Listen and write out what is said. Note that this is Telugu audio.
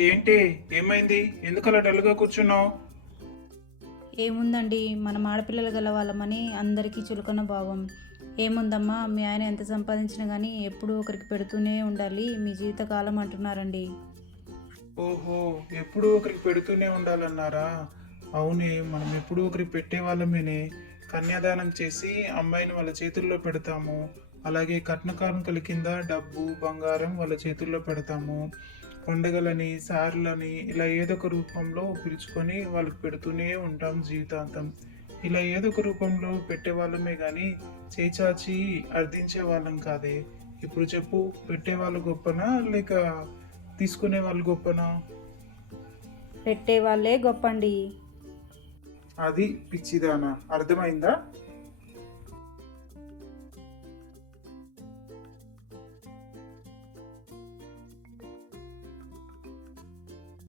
ఏంటి? ఏమైంది? ఎందుకు అలా డల్గా కూర్చున్నావు? ఏముందండి, మనం ఆడపిల్లలు గల వాళ్ళమని అందరికీ చులకన భావం. ఏముందమ్మా, మీ ఆయన ఎంత సంపాదించినా కానీ ఎప్పుడూ ఒకరికి పెడుతూనే ఉండాలి మీ జీవితకాలం అంటున్నారండి. ఓహో, ఎప్పుడూ ఒకరికి పెడుతూనే ఉండాలన్నారా? అవునే, మనం ఎప్పుడూ ఒకరికి పెట్టే వాళ్ళమేనే. కన్యాదానం చేసి అమ్మాయిని వాళ్ళ చేతుల్లో పెడతాము. అలాగే కట్న కానుకల కింద డబ్బు, బంగారం వాళ్ళ చేతుల్లో పెడతాము. పండుగలని, సార్లని ఇలా ఏదో ఒక రూపంలో పిలుచుకొని వాళ్ళకి పెడుతూనే ఉంటాం జీవితాంతం. ఇలా ఏదో ఒక రూపంలో పెట్టే వాళ్ళమే కానీ చేచాచి అర్థించే వాళ్ళం కాదే. ఇప్పుడు చెప్పు, పెట్టే వాళ్ళు గొప్పనా లేక తీసుకునే వాళ్ళు గొప్పనా? పెట్టే వాళ్ళే గొప్పండి. అది పిచ్చిదానా, అర్థమైందా?